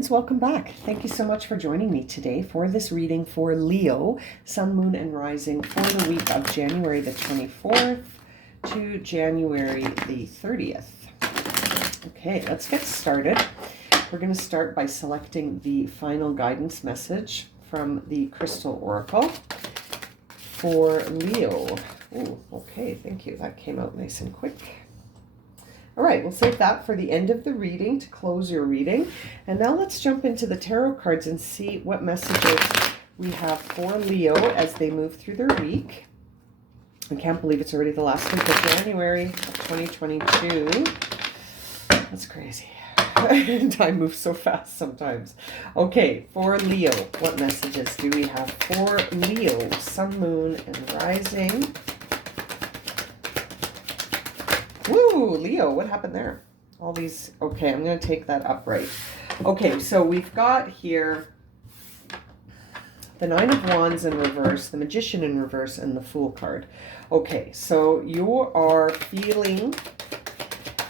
friends, welcome back. Thank you so much for joining me today for this reading for Leo, Sun, Moon, and Rising for the week of January the 24th to January the 30th. Okay, let's get started. We're going to start by selecting the final guidance message from the Crystal Oracle for Leo. Ooh, okay, thank you. That came out nice and quick. All right, we'll save that for the end of the reading to close your reading. And now let's jump into the tarot cards and see what messages we have for Leo as they move through their week. I can't believe it's already the last week of January of 2022. That's crazy. Time moves so fast sometimes. Okay, for Leo, what messages do we have for Leo, Sun, Moon, and Rising? Woo, Leo, what happened there? All these, okay, I'm going to take that upright. Okay, so we've got here the Nine of Wands in reverse, the Magician in reverse, and the Fool card. Okay, so you are feeling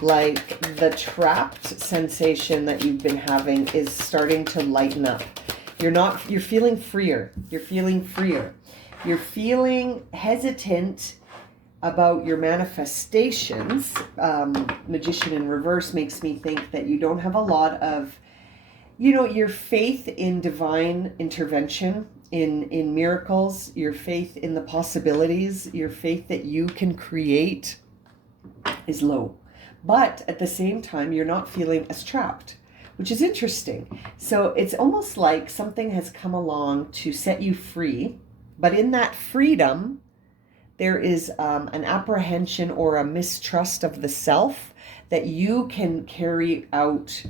like the trapped sensation that you've been having is starting to lighten up. You're feeling freer. You're feeling freer. You're feeling hesitant about your manifestations. Magician in reverse makes me think that you don't have a lot of, your faith in divine intervention, in miracles, your faith in the possibilities, your faith that you can create is low. But at the same time, you're not feeling as trapped, which is interesting. So it's almost like something has come along to set you free, but in that freedom, there is an apprehension or a mistrust of the self that you can carry out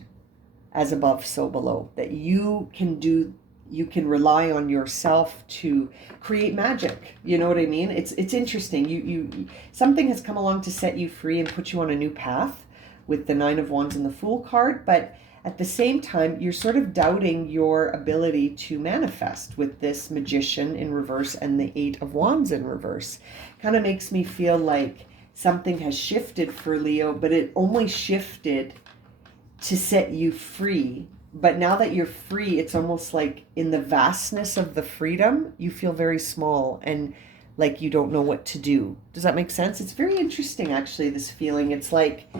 as above, so below. That you can rely on yourself to create magic. You know what I mean? It's interesting. You something has come along to set you free and put you on a new path with the Nine of Wands and the Fool card, but at the same time, you're sort of doubting your ability to manifest with this Magician in reverse and the Eight of Wands in reverse. Kind of makes me feel like something has shifted for Leo, but it only shifted to set you free. But now that you're free, it's almost like in the vastness of the freedom, you feel very small and like you don't know what to do. Does that make sense? It's very interesting, actually, this feeling. It's like,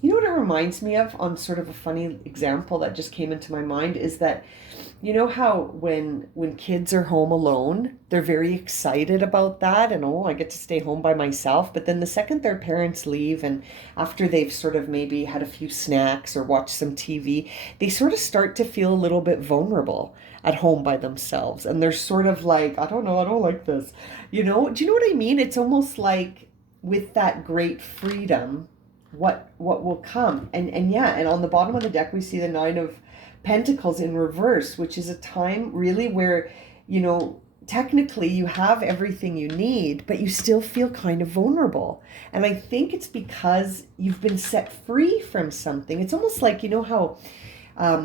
you know what it reminds me of, on sort of a funny example that just came into my mind, is that, you know how when kids are home alone, they're very excited about that and, oh, I get to stay home by myself. But then the second their parents leave and after they've sort of maybe had a few snacks or watched some TV, they sort of start to feel a little bit vulnerable at home by themselves. And they're sort of like, I don't know, I don't like this. Do you know what I mean? It's almost like with that great freedom, what will come. And on the bottom of the deck, we see the Nine of Pentacles in reverse, which is a time really where, technically you have everything you need, but you still feel kind of vulnerable. And I think it's because you've been set free from something. It's almost like, how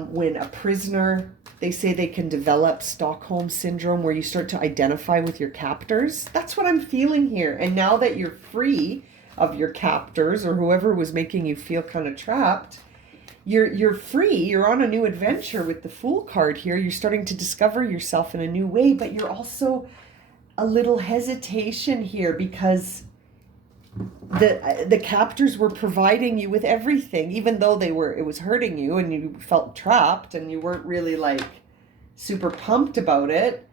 when a prisoner, they say they can develop Stockholm syndrome, where you start to identify with your captors. That's what I'm feeling here. And now that you're free of your captors or whoever was making you feel kind of trapped, you're free. You're on a new adventure with the Fool card here. You're starting to discover yourself in a new way, but you're also a little hesitation here because the captors were providing you with everything, even though it was hurting you and you felt trapped and you weren't really like super pumped about it.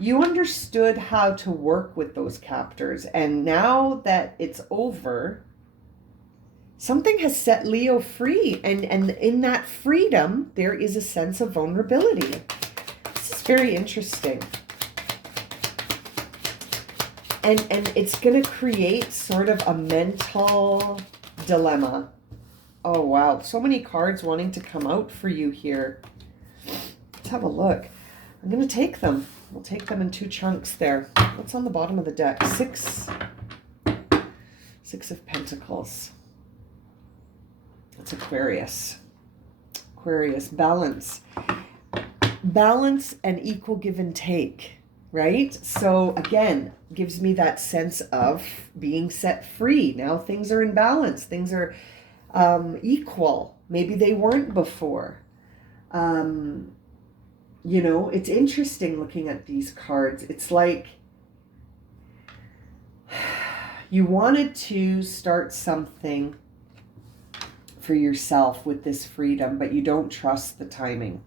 You understood how to work with those captors, and now that it's over, something has set Leo free, and in that freedom, there is a sense of vulnerability. This is very interesting. And it's going to create sort of a mental dilemma. Oh, wow. So many cards wanting to come out for you here. Let's have a look. I'm going to take them. We'll take them in two chunks there. What's on the bottom of the deck? Six of Pentacles. That's Aquarius. Aquarius, balance. Balance and equal give and take, right? So again, gives me that sense of being set free. Now things are in balance. Things are equal. Maybe they weren't before. You know, it's interesting looking at these cards. It's like you wanted to start something for yourself with this freedom, but you don't trust the timing.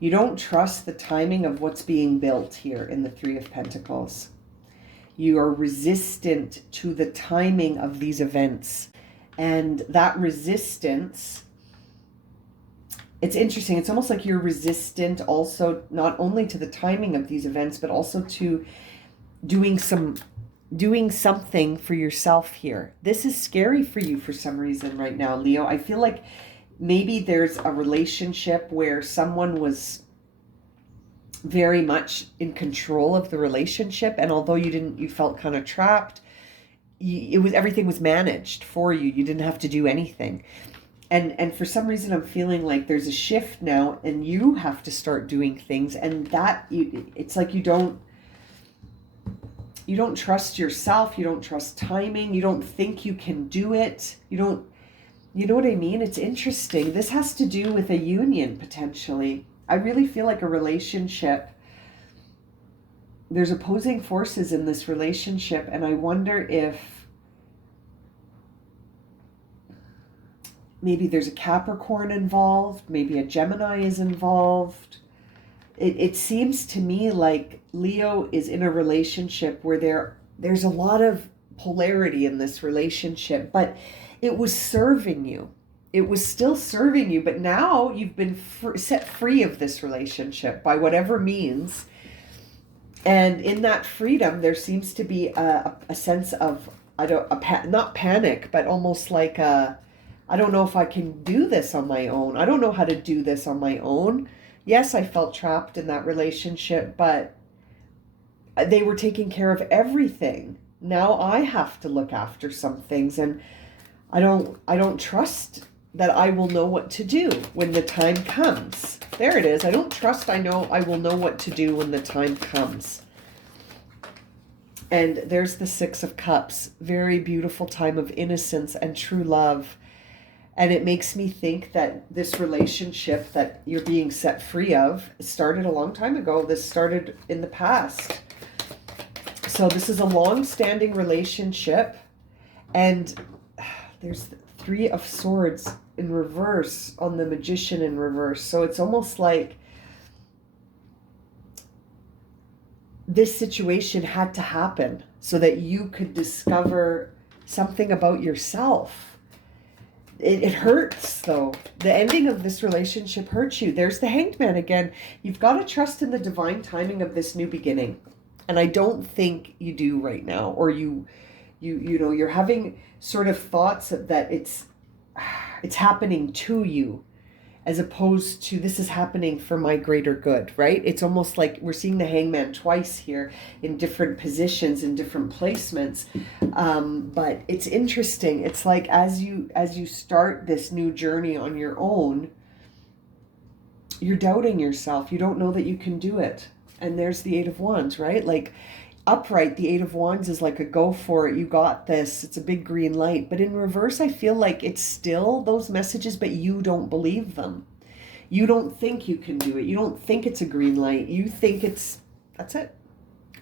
You don't trust the timing of what's being built here in the Three of Pentacles. You are resistant to the timing of these events. And that resistance, it's interesting. It's almost like you're resistant also not only to the timing of these events, but also to doing something for yourself here. This is scary for you for some reason right now, Leo. I feel like maybe there's a relationship where someone was very much in control of the relationship, and although you felt kind of trapped, everything was managed for you. You didn't have to do anything. And for some reason I'm feeling like there's a shift now and you have to start doing things, and it's like you don't trust yourself, you don't trust timing, you don't think you can do it, you know what I mean? It's interesting. This has to do with a union potentially. I really feel like a relationship, there's opposing forces in this relationship, and I wonder if maybe there's a Capricorn involved, maybe a Gemini is involved. It seems to me like Leo is in a relationship where there's a lot of polarity in this relationship, but it was serving you. It was still serving you, but now you've been set free of this relationship by whatever means. And in that freedom, there seems to be a sense of, not panic, but almost like I don't know if I can do this on my own. I don't know how to do this on my own. Yes, I felt trapped in that relationship, but they were taking care of everything. Now I have to look after some things, and I don't trust that I will know what to do when the time comes. There it is. I don't trust I will know what to do when the time comes. And there's the Six of Cups. Very beautiful time of innocence and true love. And it makes me think that this relationship that you're being set free of started a long time ago. This started in the past. So this is a long-standing relationship. And there's the Three of Swords in reverse on the Magician in reverse. So it's almost like this situation had to happen so that you could discover something about yourself. It hurts though. The ending of this relationship hurts you. There's the Hanged Man again. You've got to trust in the divine timing of this new beginning. And I don't think you do right now, or you know, you're having sort of thoughts that it's happening to you, as opposed to this is happening for my greater good, right? It's almost like we're seeing the Hangman twice here in different positions, in different placements. But it's interesting. It's like as you start this new journey on your own, you're doubting yourself. You don't know that you can do it. And there's the Eight of Wands, right? Like upright, the Eight of Wands is like a go for it. You got this. It's a big green light. But in reverse, I feel like it's still those messages, but you don't believe them. You don't think you can do it. You don't think it's a green light. You think that's it.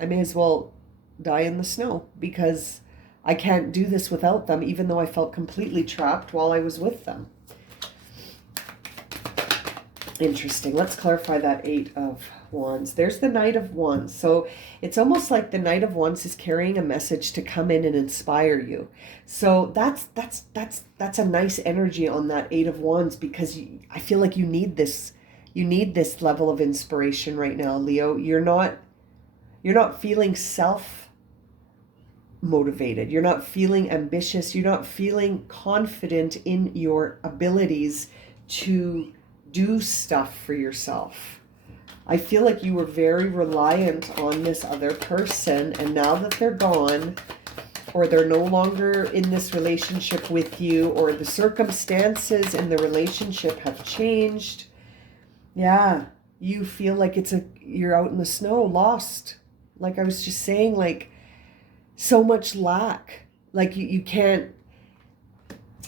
I may as well die in the snow because I can't do this without them, even though I felt completely trapped while I was with them. Interesting. Let's clarify that Eight of Wands. There's the Knight of Wands. So it's almost like the Knight of Wands is carrying a message to come in and inspire you. So that's a nice energy on that Eight of Wands, because I feel like you need this level of inspiration right now, Leo. You're not feeling self motivated. You're not feeling ambitious. You're not feeling confident in your abilities to do stuff for yourself. I feel like you were very reliant on this other person, and now that they're gone, or they're no longer in this relationship with you, or the circumstances in the relationship have changed, yeah, you feel like you're out in the snow, lost. Like I was just saying, like so much lack. Like you can't,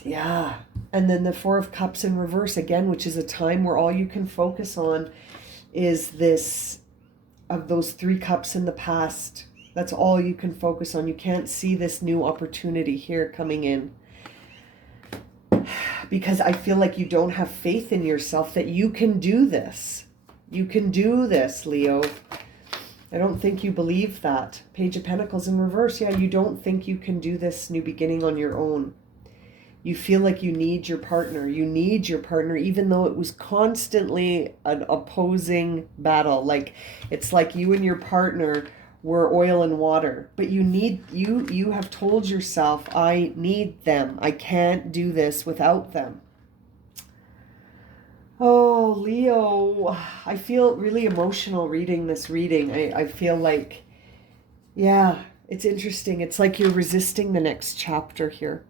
yeah. And then the Four of Cups in reverse again, which is a time where all you can focus on is this, of those 3 cups in the past. That's all you can focus on. You can't see this new opportunity here coming in. Because I feel like you don't have faith in yourself that you can do this. You can do this, Leo. I don't think you believe that. Page of Pentacles in reverse. Yeah, you don't think you can do this new beginning on your own. You feel like you need your partner. You need your partner, even though it was constantly an opposing battle. Like, it's like you and your partner were oil and water. But you have told yourself, I need them. I can't do this without them. Oh, Leo, I feel really emotional reading this reading. I feel like, yeah, it's interesting. It's like you're resisting the next chapter here.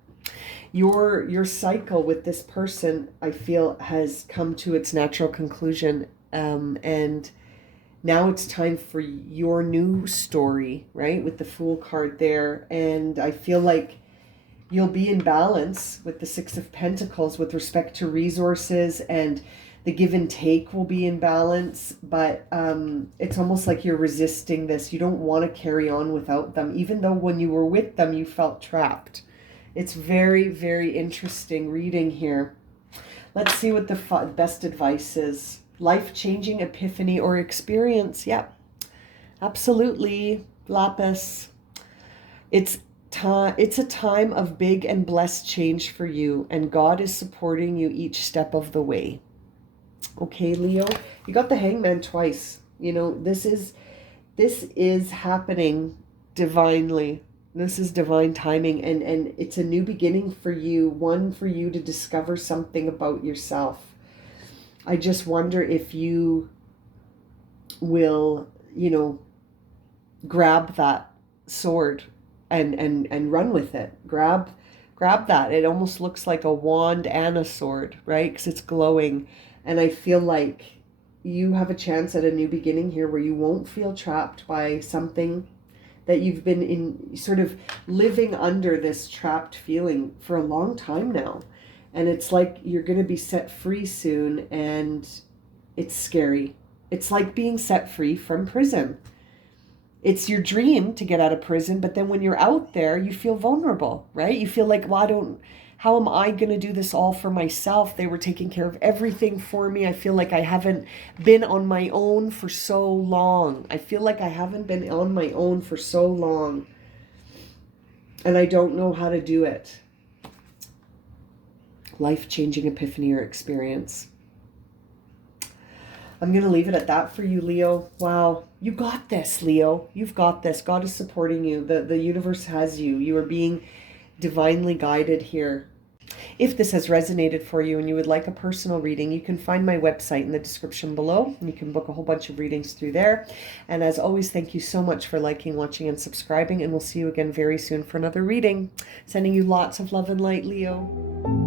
Your cycle with this person, I feel, has come to its natural conclusion. And now it's time for your new story, right? With the Fool card there. And I feel like you'll be in balance with the Six of Pentacles with respect to resources, and the give and take will be in balance. But it's almost like you're resisting this. You don't want to carry on without them, even though when you were with them, you felt trapped. It's very, very interesting reading here. Let's see what the best advice is. Life-changing epiphany or experience. Yeah, absolutely. Lapis. It's a time of big and blessed change for you, and God is supporting you each step of the way. Okay, Leo, you got the Hangman twice. You know, this is happening divinely. This is divine timing, and it's a new beginning for you, one for you to discover something about yourself. I just wonder if you will, grab that sword and run with it. Grab that. It almost looks like a wand and a sword, right? Because it's glowing. And I feel like you have a chance at a new beginning here where you won't feel trapped by something that you've been in, sort of living under this trapped feeling for a long time now. And it's like you're going to be set free soon, and it's scary. It's like being set free from prison. It's your dream to get out of prison, but then when you're out there, you feel vulnerable, right? You feel like, well, how am I going to do this all for myself? They were taking care of everything for me. I feel like I haven't been on my own for so long. I feel like I haven't been on my own for so long, and I don't know how to do it. Life-changing epiphany or experience. I'm going to leave it at that for you, Leo. Wow. You got this, Leo. You've got this. God is supporting you. The universe has you. You are being divinely guided here. If this has resonated for you and you would like a personal reading, you can find my website in the description below. And you can book a whole bunch of readings through there. And as always, thank you so much for liking, watching, and subscribing. And we'll see you again very soon for another reading. Sending you lots of love and light, Leo.